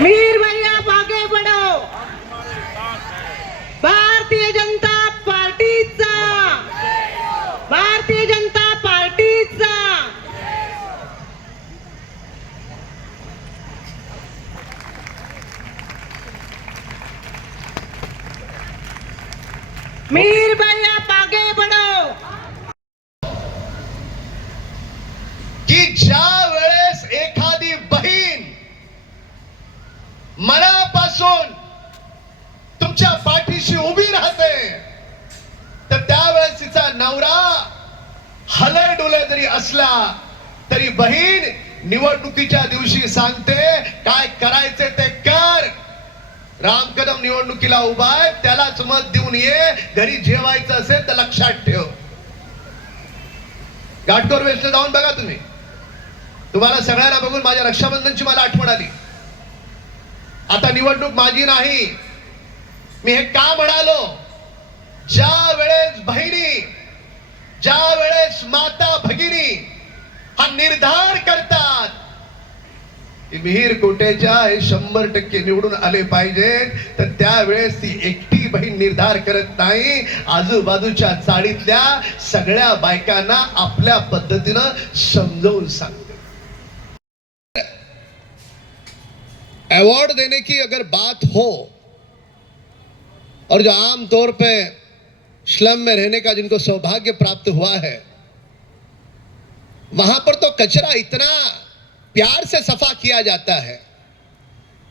Me नवरा हलय डोले जरी असला तरी बहीण निवडणुकीच्या दिवशी सांगते काय करायचे ते कर राम कदम निवडणुकीला उभा आहे त्यालाच मत देऊन ये घरी जेवायचं असेल तर लक्षात ठेव घाटकोर वेस्ट जाऊन बघा तुम्ही तुम्हाला सगळ्यांना बघून माझ्या रक्षाबंधनची मला आठवण आली आता निवडणूक माझी नाही मी हे का म्हणालो ज्या वेळेस बहिणी ज्या वेळेस माता भगिनी हा निर्धार करतात विहीर कोट्याच्या हे शंभर टक्के निवडून आले पाहिजेत तर त्यावेळेस ती एकटी बहीण निर्धार करत नाही आजूबाजूच्या चाळीतल्या सगळ्या बायकांना आपल्या पद्धतीनं समजवून सांगते अवॉर्ड देने की अगर बात हो और जो आम तौर पे श्लम में रहने का जिनको सौभाग्य प्राप्त हुआ है वहां पर तो कचरा इतना प्यार से सफा किया जाता है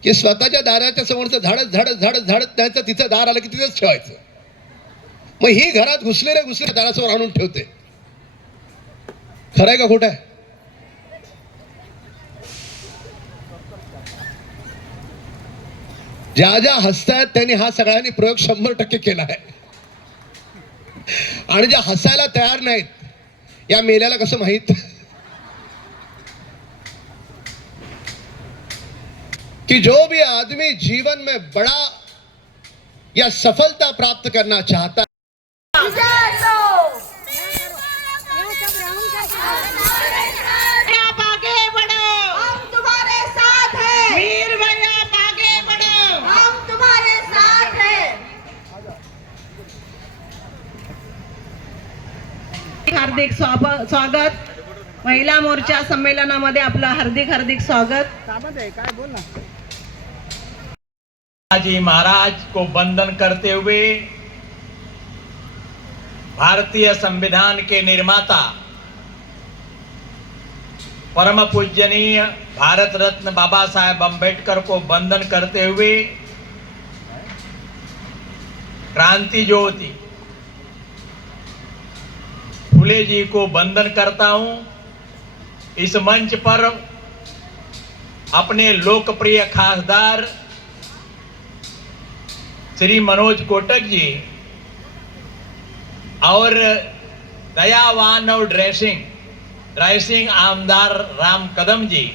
कि की स्वतःच्या दाराच्या समोरचं झाडच धड़ धड़ धड़ त्याचं तिथे दार आलं की तिथंच ठेवायचं मग ही घरात घुसले रे घुसले दारासमोर आणून ठेवते खरंय का खोटं आहे ज्या ज्या हसतायत त्यांनी हा सगळ्यांनी प्रयोग शंभर टक्के केला आहे आणि ज्या हसायला तयार नाहीत या मेल्याला कसं माहीत कि जो भी आदमी जीवन में बड़ा या सफलता प्राप्त करना चाहता हार्दिक स्वागत महिला मोर्चा मध्य अपना हार्दिक हार्दिक स्वागत जी महाराज को वंदन करते हुए भारतीय संविधान के निर्माता परम पूजनीय भारत रत्न बाबा साहेब अंबेडकर को वंदन करते हुए क्रांति जो होती फुले जी को बंदन करता हूं इस मंच पर अपने लोकप्रिय खासदार श्री मनोज कोटक जी और दयावान और ड्रेसिंग ड्रेसिंग आमदार राम कदम जी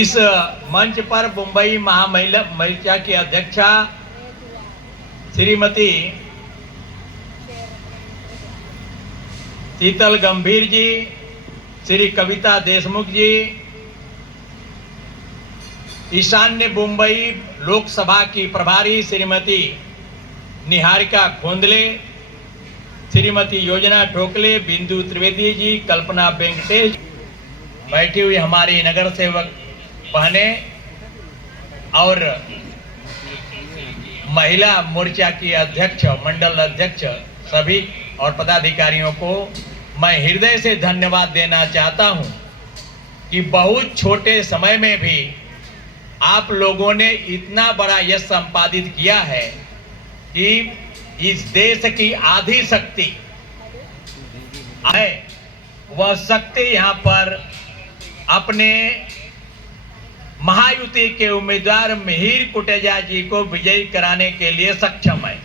इस मंच पर मुंबई महामहिला मोर्चा की अध्यक्षा श्रीमती शीतल गंभीर जी श्री कविता देशमुख जी ईशान्य मुंबई लोकसभा की प्रभारी श्रीमती निहारिका खोंदले श्रीमती योजना ठोकले बिंदु त्रिवेदी जी कल्पना वेंकटेश बैठी हुई हमारी नगर सेवक बहने और महिला मोर्चा की अध्यक्ष मंडल अध्यक्ष सभी और पदाधिकारियों को मैं हृदय से धन्यवाद देना चाहता हूं कि बहुत छोटे समय में भी आप लोगों ने इतना बड़ा यश संपादित किया है कि इस देश की आधी शक्ति है वह शक्ति यहाँ पर अपने महायुति के उम्मीदवार मिहिर कुटेजा जी को विजयी कराने के लिए सक्षम है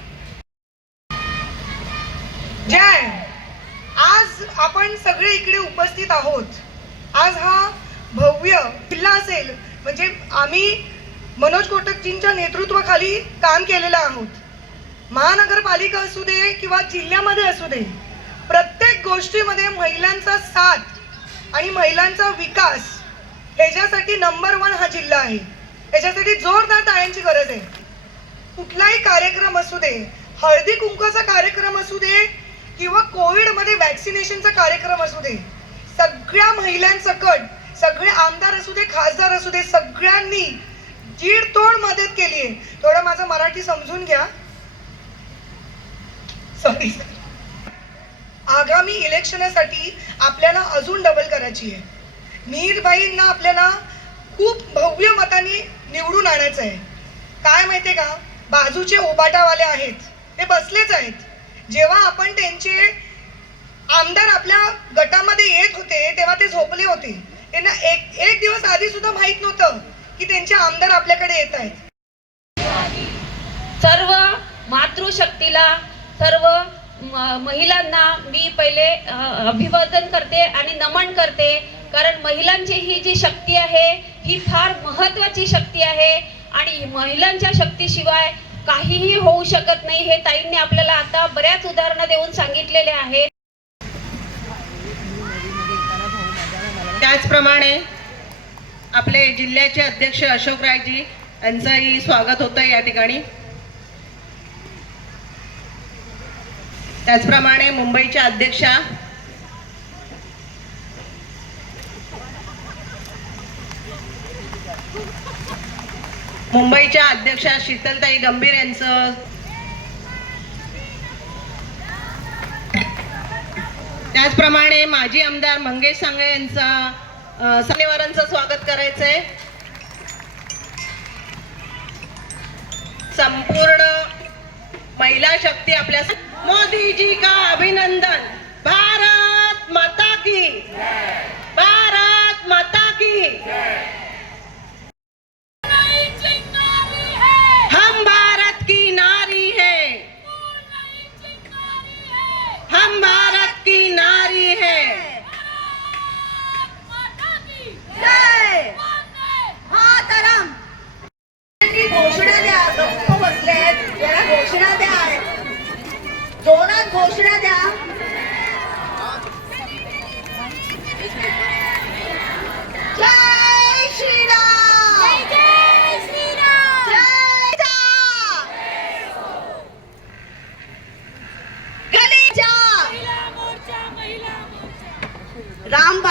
आपण सगळे इकडे उपस्थित आहोत आज हा भव्य किल्ला असेल म्हणजे आम्ही मनोज कोटकजींच्या नेतृत्वाखाली काम केलेलं आहोत महानगरपालिका असू दे किंवा जिल्ह्यामध्ये असू दे प्रत्येक गोष्टीमध्ये महिलांचा साथ आणि महिलांचा विकास ह्याच्यासाठी नंबर वन हा जिल्हा आहे ह्याच्यासाठी जोरदार टाळ्यांची गरज आहे कुठलाही कार्यक्रम असू दे हळदी कुंकवाचा कार्यक्रम असू दे किंवा कोविडमध्ये व्हॅक्सिनेशनचा कार्यक्रम असू दे सगळ्या महिलांसकट सगळे आमदार असू दे खासदार असू दे सगळ्यांनी जीड मदत केली आहे थोडं माझं मराठी समजून घ्या सॉरी आगामी इलेक्शनासाठी आपल्याला अजून डबल करायची आहे नीरबाईंना आपल्याला खूप भव्य मताने निवडून आणायचं आहे काय माहितीये का बाजूचे उबाटावाले आहेत ते बसलेच आहेत जेव्हा आपण त्यांचे आमदार आपल्या गटामध्ये येत होते तेव्हा ते झोपले होते त्यांना एक एक दिवस आधी सुद्धा माहित नव्हतं की त्यांचे आमदार आपल्याकडे येत आहेत सर्व मातृशक्तीला सर्व महिलांना मी पहिले अभिवादन करते आणि नमन करते कारण महिलांची ही जी शक्ती आहे ही फार महत्वाची शक्ती आहे आणि महिलांच्या शक्तीशिवाय काहीही होऊ शकत नाही हे ताईंनी आपल्याला आता बऱ्याच उदाहरणं देऊन सांगितलेले आहेत त्याचप्रमाणे आपले जिल्ह्याचे अध्यक्ष अशोक रायजी यांचंही स्वागत होत या ठिकाणी त्याचप्रमाणे मुंबईच्या अध्यक्षा मुंबईच्या अध्यक्षा शीतलताई गंभीर यांचं त्याचप्रमाणे माजी आमदार मंगेश सांगळे यांचा सनेवारांचं स्वागत करायचंय संपूर्ण महिला शक्ती आपल्या मोदीजी का अभिनंदन भारत माता की भारत माता की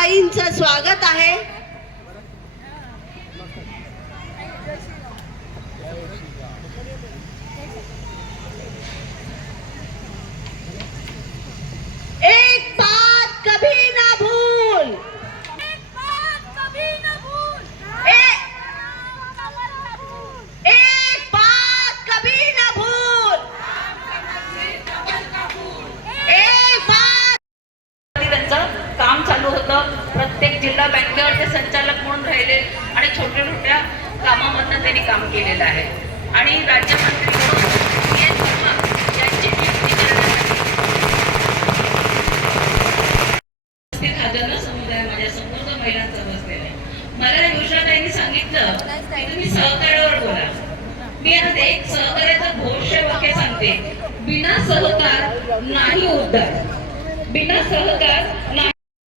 ताईंचं स्वागत आहे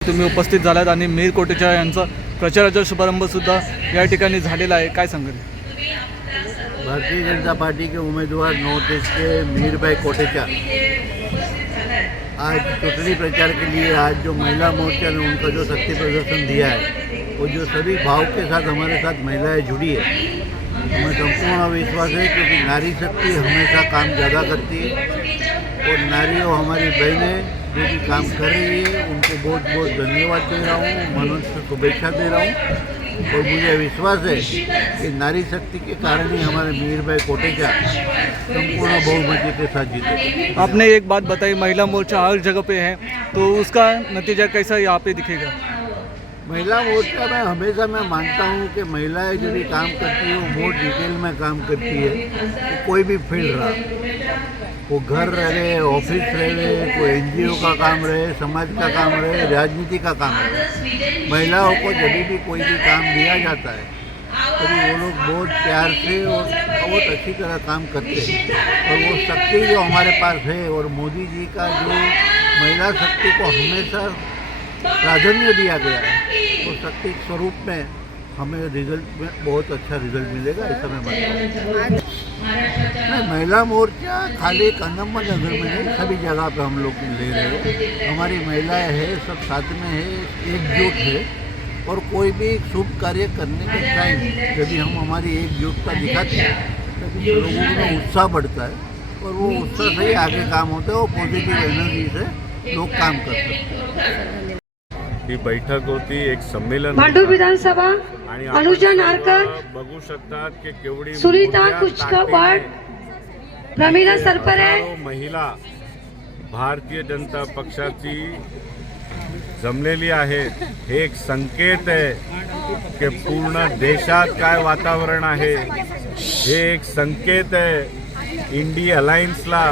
तुम्ही उपस्थित झालात आणि मीर कोटेचा यांचा प्रचाराचा शुभारंभ सुद्धा या ठिकाणी झालेला आहे काय सांगेल भारतीय जनता पार्टी के नॉर्थ नोटिस के मीर भाई कोटेचा आज चुटणी प्रचार के लिए आज जो महिला मोर्चा ने उनका जो शक्ति प्रदर्शन दिया है और जो सभी भाव के साथ हमारे साथ महिलाएं जुड़ी है हमें संपूर्ण विश्वास है क्योंकि नारी शक्ति हमेशा काम ज़्यादा करती है और नारी और हमारी बहनें जो भी काम कर रही है उनको बहुत बहुत धन्यवाद दे रहा हूँ मनुष्य से शुभेच्छा दे रहा हूँ और मुझे विश्वास है कि नारी शक्ति के कारण ही हमारे मीर भाई कोटेचा संपूर्ण बहुमति के साथ जीते आपने एक बात बताई महिला मोर्चा हर जगह पे है तो उसका नतीजा कैसा यहाँ पे दिखेगा महिला मोर्चा में हमेशा मैं मानता हूँ कि महिलाएं जो भी काम करती है वो बहुत डिटेल में काम करती है तो कोई भी फील्ड रहा वो घर रह रहे ऑफिस रह रहे कोई एनजीओ का काम रहे समाज का काम रहे राजनीति का काम रहे महिलाओं को जब भी कोई भी काम दिया जाता है तभी वो लोग बहुत प्यार से और बहुत अच्छी तरह काम करते हैं और वो शक्ति जो हमारे पास है और मोदी जी का जो महिला शक्ति को हमेशा प्राधान्य दिया गया है तो शक्ति स्वरूप में हमें रिजल्ट में बहुत अच्छा रिजल्ट मिलेगा ऐसा में मानता महिला मोर्चा खाली कन्नम्मा नगर में नहीं सभी जगह पे हम लोग ले रहे हैं हमारी महिलाएं हैं सब साथ में है एकजुट है और कोई भी शुभ कार्य करने के टाइम जब भी हम हमारी एकजुटता दिखाते हैं लोगों में उत्साह बढ़ता है और वो उत्साह से ही आगे काम होता है और पॉजिटिव एनर्जी से लोग काम करते हैं ही बैठक होती एक संमेलन मांडू विधानसभा आणि अनुजा नारकर बघू शकतात की केवढी सुनीता कुचकवाड प्रमिला सरपरे महिला भारतीय जनता पक्षाची जमलेली आहे हे एक संकेत आहे की पूर्ण देशात काय वातावरण आहे हे एक संकेत आहे इंडिया अलायन्सला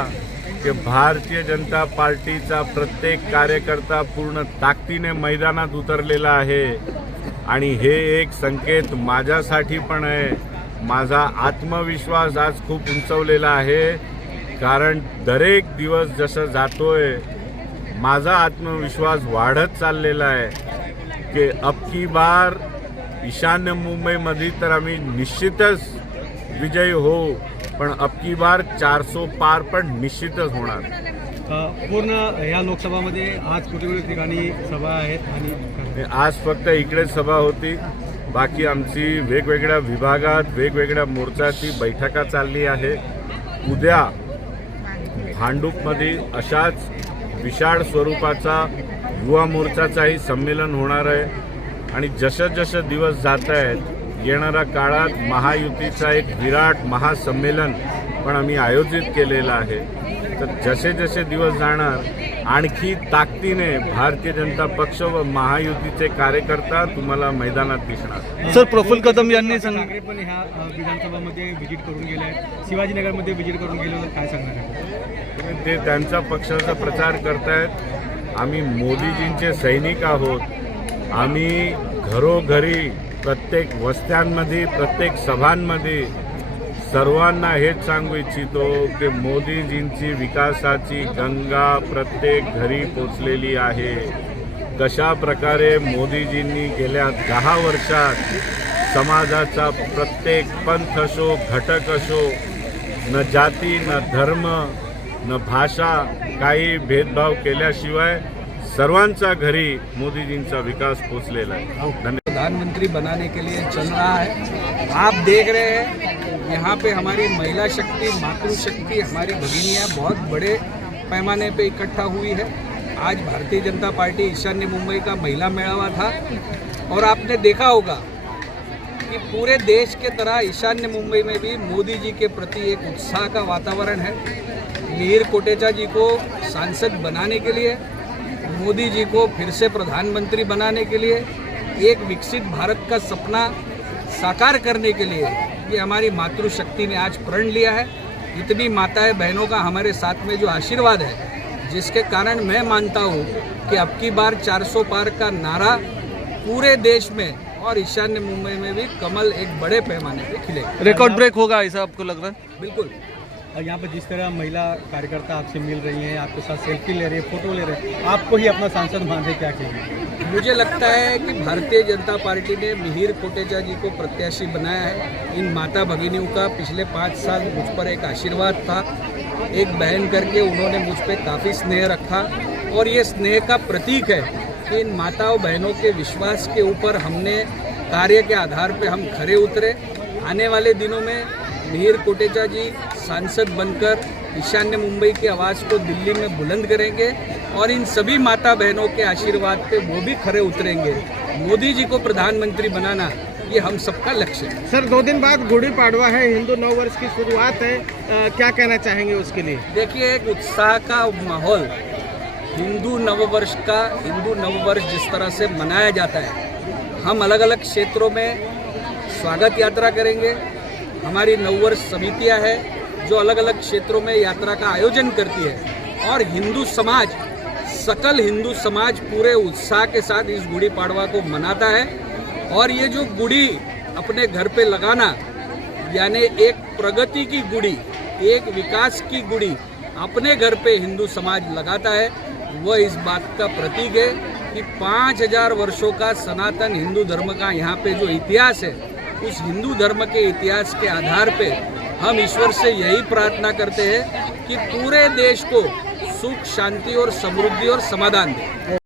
की भारतीय जनता पार्टीचा प्रत्येक कार्यकर्ता पूर्ण ताकदीने मैदानात उतरलेला आहे आणि हे एक संकेत माझ्यासाठी पण आहे माझा आत्मविश्वास आज खूप उंचवलेला आहे कारण दरेक दिवस जसं जातोय माझा आत्मविश्वास वाढत चाललेला आहे की अबकी बार ईशान्य मुंबईमध्ये तर आम्ही निश्चितच विजयी होऊ पण अबकी बार चारसो पार पण निश्चितच होणार पूर्ण या लोकसभामध्ये आज कुठे ठिकाणी सभा आहेत आणि आज फक्त इकडेच सभा होती बाकी आमची वेगवेगळ्या विभागात वेगवेगळ्या मोर्चाची बैठका चालली आहे उद्या भांडूपमध्ये अशाच विशाळ स्वरूपाचा युवा मोर्चाचाही संमेलन होणार आहे आणि जसं जसं दिवस जात आहेत येणाऱ्या काळात महायुतीचा एक विराट महासंमेलन पण आम्ही आयोजित केलेलं आहे तर जसे जसे दिवस जाणार आणखी ताकदीने भारतीय जनता पक्ष व महायुतीचे कार्यकर्ता तुम्हाला मैदानात दिसणार सर प्रफुल्ल कदम यांनी सांगितले पण ह्या विधानसभामध्ये व्हिजिट करून गेले शिवाजीनगरमध्ये व्हिजिट करून तर काय सांगणार ते त्यांचा पक्षाचा प्रचार करतायत आम्ही मोदीजींचे सैनिक आहोत आम्ही घरोघरी प्रत्येक वस्त्यांमध्ये प्रत्येक सभांमध्ये सर्वांना हेच सांगू इच्छितो की मोदीजींची विकासाची गंगा प्रत्येक घरी पोचलेली आहे कशा प्रकारे मोदीजींनी गेल्या दहा वर्षात समाजाचा प्रत्येक पंथ असो घटक असो न जाती न धर्म न भाषा काही भेदभाव केल्याशिवाय सर्वांचा घरी मोदीजींचा विकास पोचलेला आहे धन्यवाद प्रधानमंत्री बनाने के लिए चल रहा है आप देख रहे हैं यहाँ पे हमारी महिला शक्ति मातृशक्ति हमारी भगिनियाँ बहुत बड़े पैमाने पे इकट्ठा हुई है आज भारतीय जनता पार्टी ईशान्य मुंबई का महिला मेलावा था और आपने देखा होगा कि पूरे देश के तरह ईशान्य मुंबई में भी मोदी जी के प्रति एक उत्साह का वातावरण है मीर कोटेचा जी को सांसद बनाने के लिए मोदी जी को फिर से प्रधानमंत्री बनाने के लिए एक विकसित भारत का सपना साकार करने के लिए ये हमारी मातृशक्ति ने आज प्रण लिया है इतनी माताएं बहनों का हमारे साथ में जो आशीर्वाद है जिसके कारण मैं मानता हूँ कि अब की बार 400 पार का नारा पूरे देश में और ईशान्य मुंबई में भी कमल एक बड़े पैमाने पे खिले रिकॉर्ड ब्रेक होगा ऐसा आपको लग रहा है बिल्कुल और यहाँ पर जिस तरह महिला कार्यकर्ता आपसे मिल रही हैं आपके साथ सेल्फी ले रही है फोटो ले रहे हैं आपको ही अपना सांसद मानते क्या कहेंगे मुझे लगता है कि भारतीय जनता पार्टी ने मिहिर कोटेचा जी को प्रत्याशी बनाया है इन माता भगिनियों का पिछले पाँच साल मुझ पर एक आशीर्वाद था एक बहन करके उन्होंने मुझ पर काफ़ी स्नेह रखा और ये स्नेह का प्रतीक है कि इन माताओं बहनों के विश्वास के ऊपर हमने कार्य के आधार पर हम खड़े उतरे आने वाले दिनों में मिहिर कोटेचा जी सांसद बनकर ईशान्य मुंबई की आवाज़ को दिल्ली में बुलंद करेंगे और इन सभी माता बहनों के आशीर्वाद पे वो भी खड़े उतरेंगे मोदी जी को प्रधानमंत्री बनाना ये हम सबका लक्ष्य है सर दो दिन बाद गुड़ी पाड़वा है हिंदू नव वर्ष की शुरुआत है आ, क्या कहना चाहेंगे उसके लिए देखिए एक उत्साह का माहौल हिंदू नववर्ष का हिंदू नववर्ष जिस तरह से मनाया जाता है हम अलग अलग क्षेत्रों में स्वागत यात्रा करेंगे हमारी नववर्ष समितियाँ है जो अलग अलग क्षेत्रों में यात्रा का आयोजन करती है और हिंदू समाज सकल हिंदू समाज पूरे उत्साह के साथ इस गुड़ी पाड़वा को मनाता है और ये जो गुड़ी अपने घर पे लगाना यानी एक प्रगति की गुड़ी एक विकास की गुड़ी अपने घर पे हिंदू समाज लगाता है वह इस बात का प्रतीक है कि 5000 वर्षों का सनातन हिंदू धर्म का यहाँ पे जो इतिहास है उस हिंदू धर्म के इतिहास के आधार पे हम ईश्वर से यही प्रार्थना करते हैं कि पूरे देश को सुख शांति और समृद्धि और समाधान दे